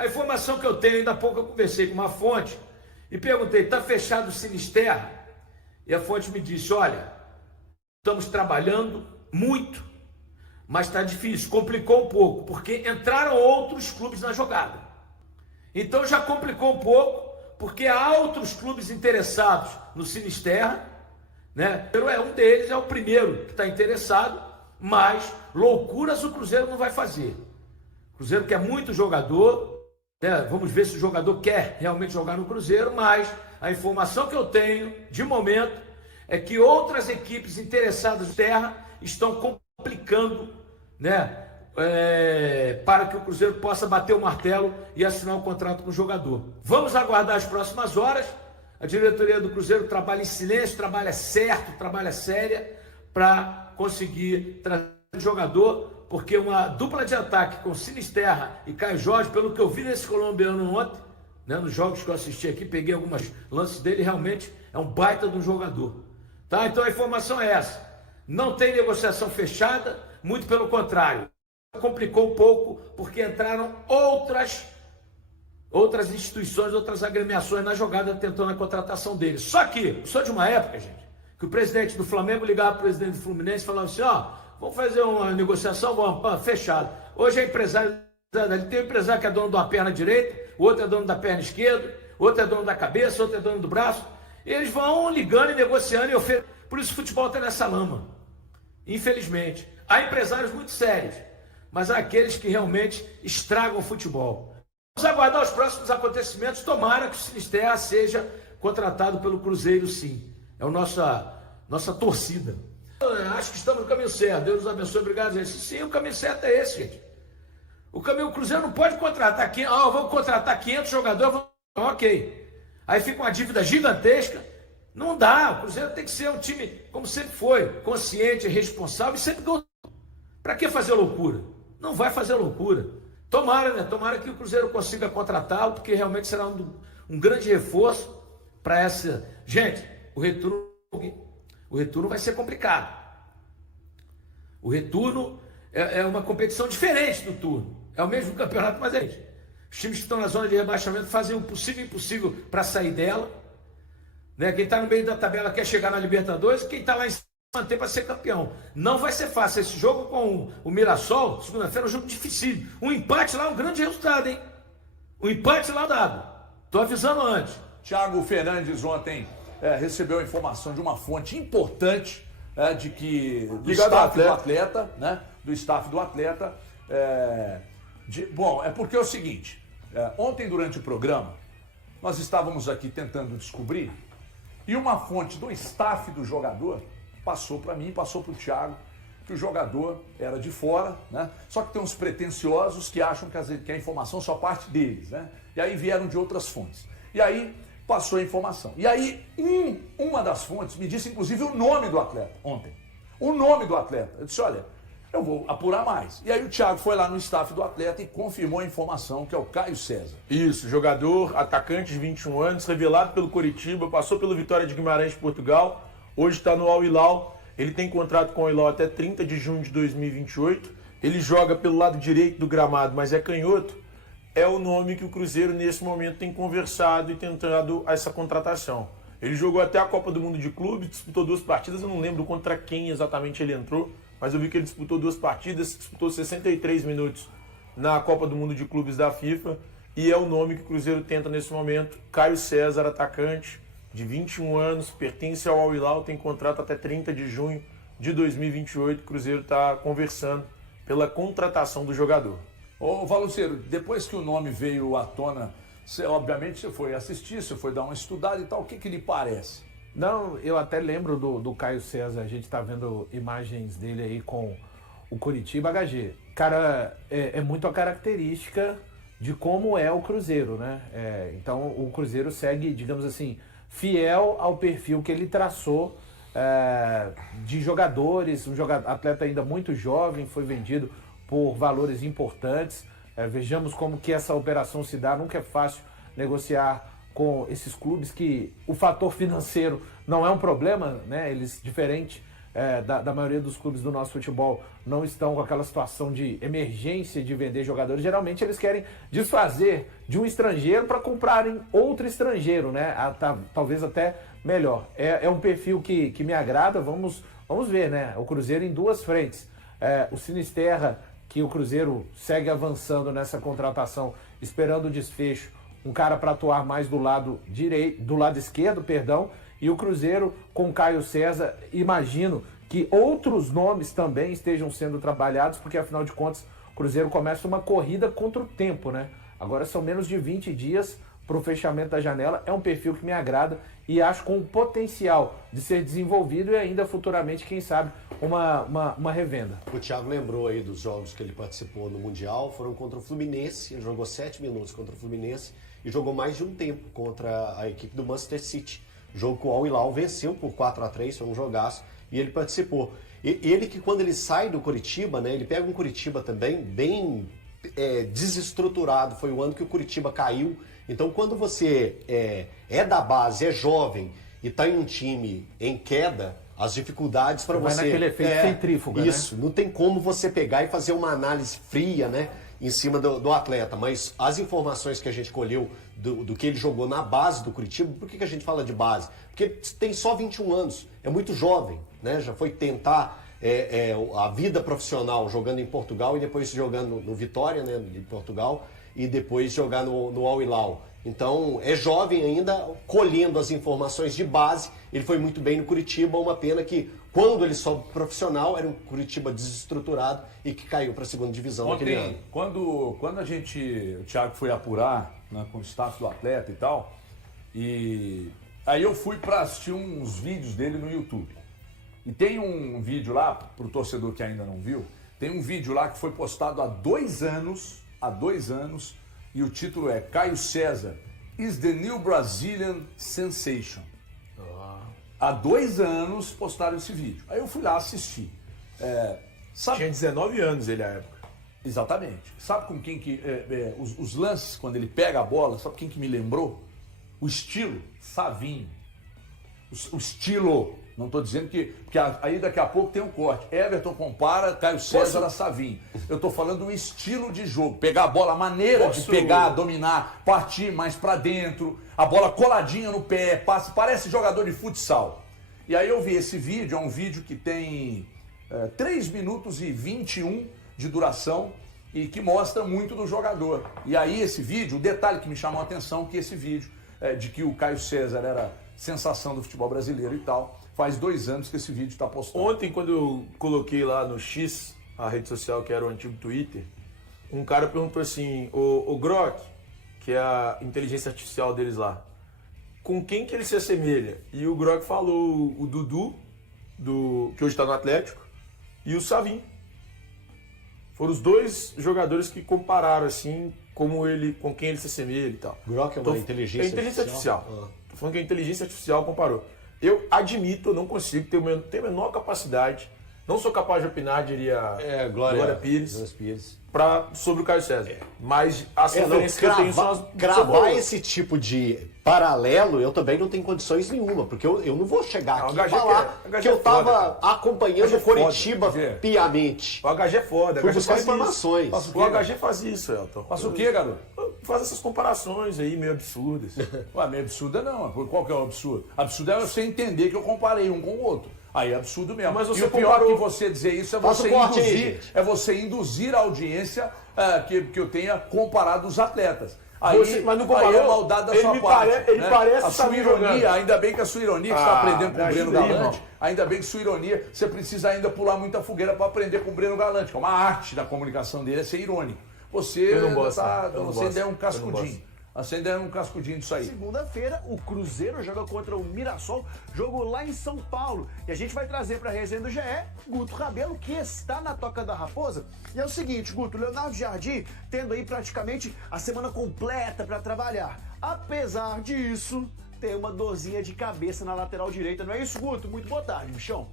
A informação que eu tenho, ainda há pouco eu conversei com uma fonte e perguntei, está fechado o Sinisterra? E a fonte me disse, olha, estamos trabalhando muito, mas está difícil, complicou um pouco, porque entraram outros clubes na jogada. Então já complicou um pouco, porque há outros clubes interessados no Sinisterra, né? Um deles é o primeiro que está interessado, mas loucuras o Cruzeiro não vai fazer. O Cruzeiro quer muito jogador, né? Vamos ver se o jogador quer realmente jogar no Cruzeiro, mas a informação que eu tenho, de momento, é que outras equipes interessadas na terra estão complicando, né? Para que o Cruzeiro possa bater o martelo e assinar um contrato com o jogador. Vamos aguardar as próximas horas. A diretoria do Cruzeiro trabalha em silêncio, trabalha certo, trabalha séria para conseguir trazer o jogador, porque uma dupla de ataque com Sinisterra e Caio Jorge, pelo que eu vi nesse colombiano ontem, né, nos jogos que eu assisti aqui, peguei alguns lances dele, realmente é um baita de um jogador. Tá? Então a informação é essa. Não tem negociação fechada, muito pelo contrário. Complicou um pouco, porque entraram outras instituições, outras agremiações na jogada tentando a contratação dele. Só que, só de uma época, gente, que o presidente do Flamengo ligava para o presidente do Fluminense e falava assim, ó, vamos fazer uma negociação, vamos, fechado. Hoje é empresário, ele tem um empresário que é dono de uma perna direita, o outro é dono da perna esquerda, outro é dono da cabeça, outro é dono do braço. Eles vão ligando e negociando e oferecendo. Por isso o futebol está nessa lama. Infelizmente. Há empresários muito sérios, mas há aqueles que realmente estragam o futebol. Vamos aguardar os próximos acontecimentos. Tomara que o Sinisterra seja contratado pelo Cruzeiro, sim. É a nossa torcida. Eu acho que estamos no caminho certo. Deus nos abençoe. Obrigado, gente. Sim, o caminho certo é esse, gente. O Cruzeiro não pode contratar 500. Vamos contratar 500 jogadores. Ok. Aí fica uma dívida gigantesca. Não dá. O Cruzeiro tem que ser um time, como sempre foi, consciente, responsável e sempre ganhou. Para que fazer loucura? Não vai fazer loucura. Tomara, né? Tomara que o Cruzeiro consiga contratá-lo, porque realmente será um grande reforço para essa. Gente, o retorno vai ser complicado. O retorno é uma competição diferente do turno. É o mesmo campeonato, mas é diferente. Os times que estão na zona de rebaixamento fazem o possível e impossível para sair dela. Né? Quem está no meio da tabela quer chegar na Libertadores, quem está lá em cima manter para ser campeão. Não vai ser fácil. Esse jogo com o Mirassol, segunda-feira, é um jogo difícil. Um empate lá é um grande resultado, hein? Um empate lá dado. Estou avisando antes. Thiago Fernandes ontem recebeu a informação de uma fonte importante de que do staff do atleta, né? Do staff do atleta. Bom, é porque é o seguinte. Ontem, durante o programa, nós estávamos aqui tentando descobrir e uma fonte do staff do jogador passou para mim, passou para o Thiago, que o jogador era de fora, né? Só que tem uns pretensiosos que acham que a informação só parte deles, né? E aí vieram de outras fontes. E aí passou a informação. E aí uma das fontes me disse, inclusive, o nome do atleta ontem. O nome do atleta. Eu disse, olha, eu vou apurar mais. E aí o Thiago foi lá no staff do atleta e confirmou a informação, que é o Caio César. Isso, jogador, atacante de 21 anos, revelado pelo Coritiba, passou pelo Vitória de Guimarães de Portugal, hoje está no Al Hilal. Ele tem contrato com o Al Hilal até 30 de junho de 2028. Ele joga pelo lado direito do gramado, mas é canhoto. É o nome que o Cruzeiro, nesse momento, tem conversado e tentado essa contratação. Ele jogou até a Copa do Mundo de Clube, disputou 2 partidas, eu não lembro contra quem exatamente ele entrou, mas eu vi que ele disputou 2 partidas, disputou 63 minutos na Copa do Mundo de Clubes da FIFA, e é o nome que o Cruzeiro tenta nesse momento. Caio César, atacante, de 21 anos, pertence ao Al Hilal, tem contrato até 30 de junho de 2028, o Cruzeiro está conversando pela contratação do jogador. Ô Valuceiro, depois que o nome veio à tona, obviamente você foi assistir, você foi dar uma estudada e tal, o que lhe parece? Não, eu até lembro do Caio César, a gente tá vendo imagens dele aí com o Coritiba HG. Cara, é muito a característica de como é o Cruzeiro, né? Então o Cruzeiro segue, digamos assim, fiel ao perfil que ele traçou de jogadores, atleta ainda muito jovem, foi vendido por valores importantes. Vejamos como que essa operação se dá, nunca é fácil negociar com esses clubes que o fator financeiro não é um problema, né? Eles, diferente da maioria dos clubes do nosso futebol não estão com aquela situação de emergência de vender jogadores. Geralmente eles querem desfazer de um estrangeiro para comprarem outro estrangeiro, né? Talvez até melhor. É um perfil que me agrada. Vamos ver, né? O Cruzeiro em duas frentes. O Sinisterra, que o Cruzeiro segue avançando nessa contratação, esperando o desfecho, um cara para atuar mais do lado esquerdo, e o Cruzeiro com Caio César. Imagino que outros nomes também estejam sendo trabalhados, porque afinal de contas o Cruzeiro começa uma corrida contra o tempo, né? Agora são menos de 20 dias para o fechamento da janela. É um perfil que me agrada e acho com o potencial de ser desenvolvido e ainda futuramente, quem sabe, uma revenda. O Thiago lembrou aí dos jogos que ele participou no Mundial, foram contra o Fluminense, ele jogou 7 minutos contra o Fluminense e jogou mais de um tempo contra a equipe do Manchester City. Jogo que o Al Hilal venceu por 4-3, foi um jogaço, e ele participou. Ele que quando ele sai do Coritiba, né, ele pega um Coritiba também bem desestruturado, foi o ano que o Coritiba caiu. Então quando você é da base, é jovem e está em um time em queda, as dificuldades para você... Vai naquele efeito centrífuga, isso, né? Não tem como você pegar e fazer uma análise fria, né, em cima do atleta, mas as informações que a gente colheu do que ele jogou na base do Coritiba, por que a gente fala de base? Porque tem só 21 anos, é muito jovem, né? Já foi tentar a vida profissional jogando em Portugal e depois jogando no Vitória, né, de Portugal, e depois jogar no Al Hilal. Então é jovem ainda, colhendo as informações de base. Ele foi muito bem no Coritiba, uma pena que quando ele sobe profissional era um Coritiba desestruturado e que caiu para a segunda divisão naquele ano. Quando o Thiago foi apurar, né, com o staff do atleta e tal, e aí eu fui para assistir uns vídeos dele no YouTube. E tem um vídeo lá, para o torcedor que ainda não viu, tem um vídeo lá que foi postado há 2 anos, e o título é Caio César is the new Brazilian sensation. Há 2 anos postaram esse vídeo. Aí eu fui lá assistir. Tinha 19 anos ele à época. Exatamente. Sabe com quem que... os lances, quando ele pega a bola, sabe quem que me lembrou? O estilo, Savinho. O estilo. Não estou dizendo que... Porque aí daqui a pouco tem um corte. Everton compara Caio César a Savinho. Eu estou falando do estilo de jogo. Pegar a bola, a maneira de pegar, dominar, partir mais para dentro. A bola coladinha no pé, passe, parece jogador de futsal. E aí eu vi esse vídeo, é um vídeo que tem 3 minutos e 21 de duração e que mostra muito do jogador. E aí esse vídeo, o detalhe que me chamou a atenção, que esse vídeo de que o Caio César era sensação do futebol brasileiro e tal, faz 2 anos que esse vídeo está postado. Ontem, quando eu coloquei lá no X, a rede social que era o antigo Twitter, um cara perguntou assim, o Grok, que é a inteligência artificial deles lá, com quem que ele se assemelha? E o Grok falou o Dudu, que hoje está no Atlético, e o Savinho. Foram os 2 jogadores que compararam assim, com quem ele se assemelha e tal. Grok é uma inteligência artificial? É inteligência artificial. Tô falando que a inteligência artificial comparou. Eu admito, eu não consigo ter a menor capacidade, não sou capaz de opinar, diria Glória Pires, sobre o Caio César. Mas as referências que eu tenho são as... Gravar esse tipo de paralelo, eu também não tenho condições nenhuma, porque eu não vou chegar aqui e falar que eu estava acompanhando o Coritiba piamente. O HG é foda. Fui buscar informações. O HG faz isso, Elton. Faça o quê, garoto? Faz essas comparações aí meio absurdas. Ué, meio absurda não. Qual que é o absurdo? Absurdo é você entender que eu comparei um com o outro. Aí é absurdo mesmo. Mas você e o pior que você dizer isso é você induzir a audiência que eu tenha comparado os atletas. Aí, mas não comparou, aí é maldade da sua parte. Ele parece a sua ironia, ainda bem que a sua ironia que você está aprendendo com o Breno Galante, aí, ainda bem que sua ironia, você precisa ainda pular muita fogueira para aprender com o Breno Galante, que é uma arte da comunicação dele, é ser irônico. Você ainda é um cascudinho. Você ainda é um cascudinho disso aí. Segunda-feira, o Cruzeiro joga contra o Mirassol, jogo lá em São Paulo. E a gente vai trazer para a resenha do GE, Guto Rabelo, que está na Toca da Raposa. E é o seguinte, Guto, Leonardo Jardim tendo aí praticamente a semana completa para trabalhar. Apesar disso, tem uma dorzinha de cabeça na lateral direita. Não é isso, Guto? Muito boa tarde, bichão.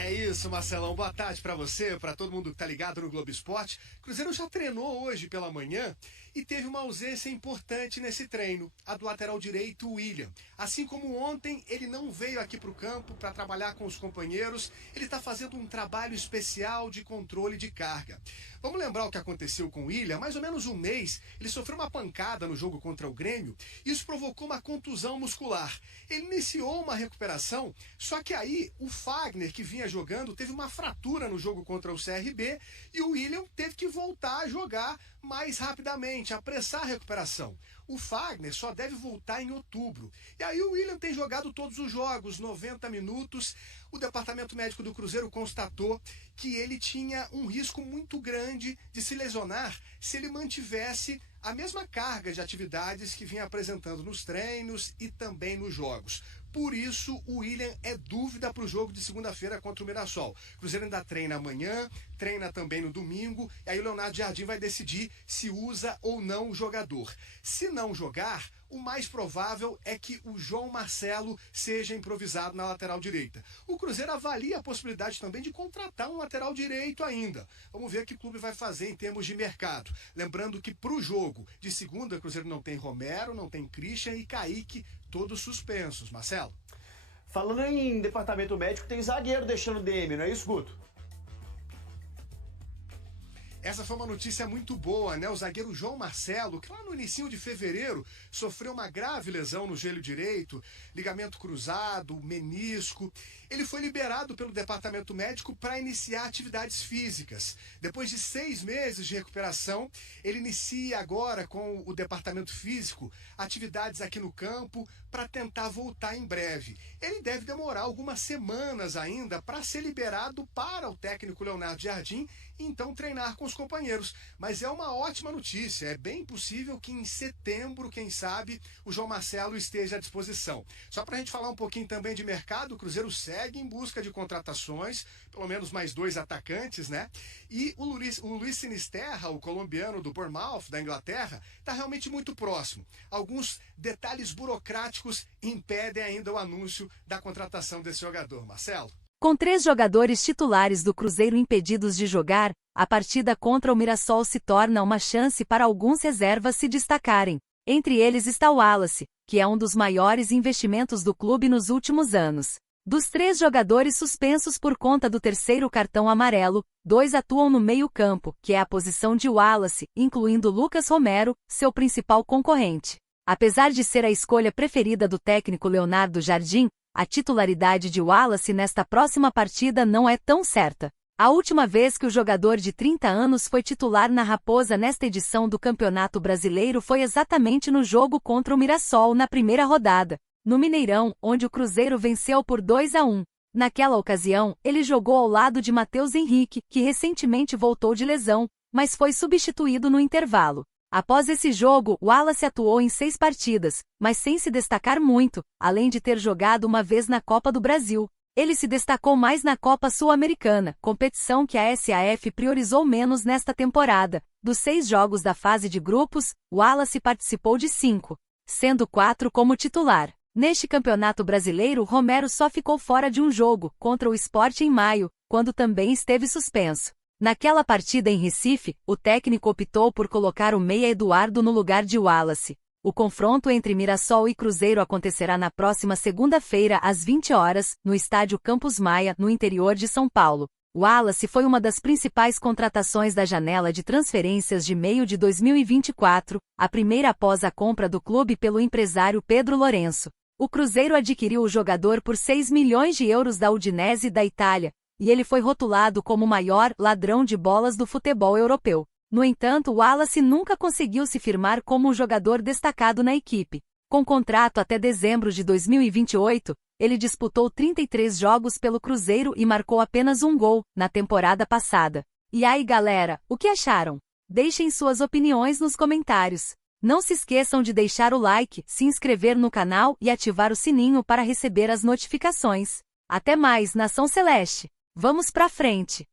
É isso, Marcelão. Boa tarde para você, para todo mundo que tá ligado no Globo Esporte. Cruzeiro já treinou hoje pela manhã e teve uma ausência importante nesse treino, a do lateral direito, William. Assim como ontem, ele não veio aqui para o campo para trabalhar com os companheiros, ele está fazendo um trabalho especial de controle de carga. Vamos lembrar o que aconteceu com o William? Há mais ou menos um mês, ele sofreu uma pancada no jogo contra o Grêmio e isso provocou uma contusão muscular. Ele iniciou uma recuperação, só que aí o Fagner, que vinha jogando, teve uma fratura no jogo contra o CRB e o William teve que voltar a jogar mais rapidamente, apressar a recuperação. O Fagner só deve voltar em outubro. E aí o William tem jogado todos os jogos, 90 minutos. O departamento médico do Cruzeiro constatou que ele tinha um risco muito grande de se lesionar se ele mantivesse a mesma carga de atividades que vinha apresentando nos treinos e também nos jogos. Por isso, o William é dúvida para o jogo de segunda-feira contra o Mirassol. O Cruzeiro ainda treina amanhã, treina também no domingo, e aí o Leonardo Jardim vai decidir se usa ou não o jogador. Se não jogar, o mais provável é que o João Marcelo seja improvisado na lateral direita. O Cruzeiro avalia a possibilidade também de contratar um lateral direito ainda. Vamos ver o que o clube vai fazer em termos de mercado. Lembrando que para o jogo de segunda, o Cruzeiro não tem Romero, não tem Christian e Kaique, todos suspensos. Marcelo? Falando em departamento médico, tem zagueiro deixando o DM, não é isso, Guto? Essa foi uma notícia muito boa, né? O zagueiro João Marcelo, que lá no início de fevereiro sofreu uma grave lesão no joelho direito, ligamento cruzado, menisco. Ele foi liberado pelo departamento médico para iniciar atividades físicas. Depois de 6 meses de recuperação, ele inicia agora com o departamento físico atividades aqui no campo para tentar voltar em breve. Ele deve demorar algumas semanas ainda para ser liberado para o técnico Leonardo Jardim e então treinar com os companheiros. Mas é uma ótima notícia. É bem possível que em setembro, quem sabe, o João Marcelo esteja à disposição. Só para a gente falar um pouquinho também de mercado, o Cruzeiro segue em busca de contratações, pelo menos mais 2 atacantes, né? E o Luiz Sinisterra, o colombiano do Bournemouth, da Inglaterra, está realmente muito próximo. Alguns detalhes burocráticos impedem ainda o anúncio da contratação desse jogador. Marcelo? Com 3 jogadores titulares do Cruzeiro impedidos de jogar, a partida contra o Mirassol se torna uma chance para alguns reservas se destacarem. Entre eles está o Wallace, que é um dos maiores investimentos do clube nos últimos anos. Dos 3 jogadores suspensos por conta do 3º cartão amarelo, 2 atuam no meio-campo, que é a posição de Wallace, incluindo Lucas Romero, seu principal concorrente. Apesar de ser a escolha preferida do técnico Leonardo Jardim, a titularidade de Wallace nesta próxima partida não é tão certa. A última vez que o jogador de 30 anos foi titular na Raposa nesta edição do Campeonato Brasileiro foi exatamente no jogo contra o Mirassol na primeira rodada, no Mineirão, onde o Cruzeiro venceu por 2-1. Naquela ocasião, ele jogou ao lado de Matheus Henrique, que recentemente voltou de lesão, mas foi substituído no intervalo. Após esse jogo, Wallace atuou em 6 partidas, mas sem se destacar muito, além de ter jogado uma vez na Copa do Brasil. Ele se destacou mais na Copa Sul-Americana, competição que a SAF priorizou menos nesta temporada. Dos 6 jogos da fase de grupos, Wallace participou de 5, sendo 4 como titular. Neste Campeonato Brasileiro, Romero só ficou fora de um jogo, contra o Sport em maio, quando também esteve suspenso. Naquela partida em Recife, o técnico optou por colocar o meia Eduardo no lugar de Wallace. O confronto entre Mirassol e Cruzeiro acontecerá na próxima segunda-feira às 20 horas, no estádio Campos Maia, no interior de São Paulo. Wallace foi uma das principais contratações da janela de transferências de meio de 2024, a primeira após a compra do clube pelo empresário Pedro Lourenço. O Cruzeiro adquiriu o jogador por 6 milhões de euros da Udinese da Itália, e ele foi rotulado como o maior ladrão de bolas do futebol europeu. No entanto, Wallace nunca conseguiu se firmar como um jogador destacado na equipe. Com contrato até dezembro de 2028, ele disputou 33 jogos pelo Cruzeiro e marcou apenas 1 gol na temporada passada. E aí, galera, o que acharam? Deixem suas opiniões nos comentários. Não se esqueçam de deixar o like, se inscrever no canal e ativar o sininho para receber as notificações. Até mais, Nação Celeste! Vamos pra frente!